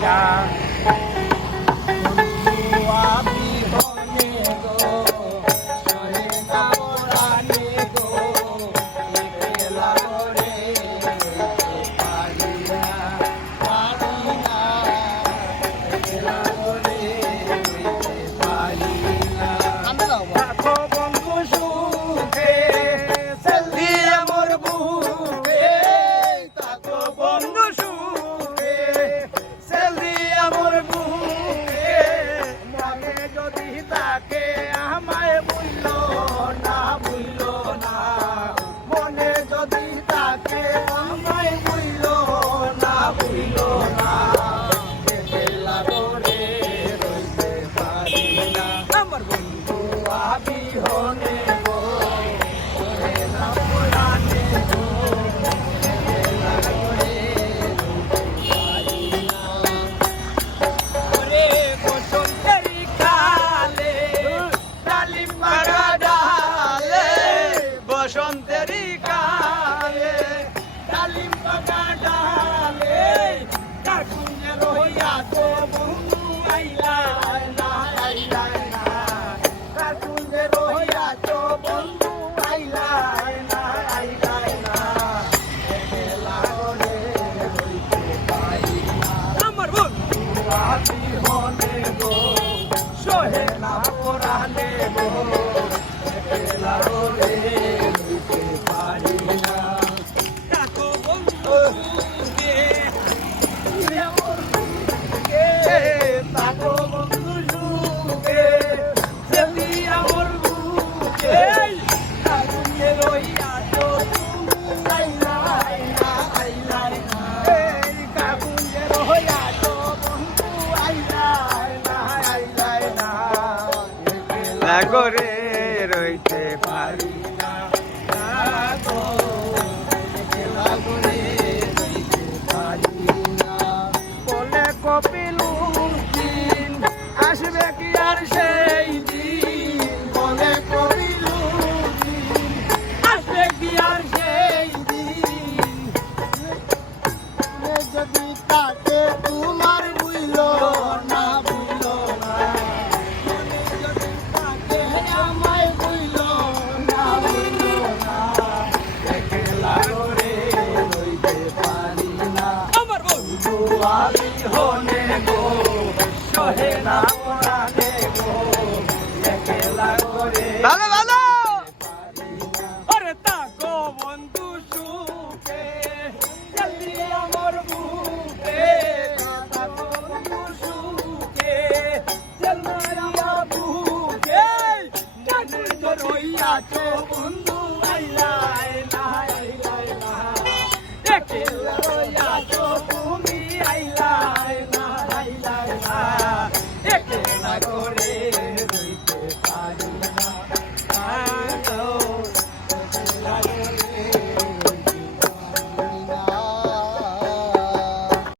না বসন্তেরই কালে ডালিম পাকা ডালে তার কুঞ্জে রইয়া তো বন্ধু আইলা না আইলা না তার কুঞ্জে রইয়া তো বন্ধু আইলা না আইলা না একলা করে রইতে পারি না আমার বন্ধু আবি হনে গো সহে না পরানে গো একলা করে করে রইতে পারি না বলে কপিলুর দিন আসবে কি আর সেই দিন বলে কপিলুর দিন আসবে কি আর সেই দিন যদি তাকে তোমার বুঝল না বুঝল না হনে গো সহে না পরানে গো একলা করে ভালো ভালো আরে তাকো বন্ধু সুখে জলদি আমার বুকে তাকো বন্ধু সুখে জলদি আমার বুকে জানি তো রইয়া তো বন্ধু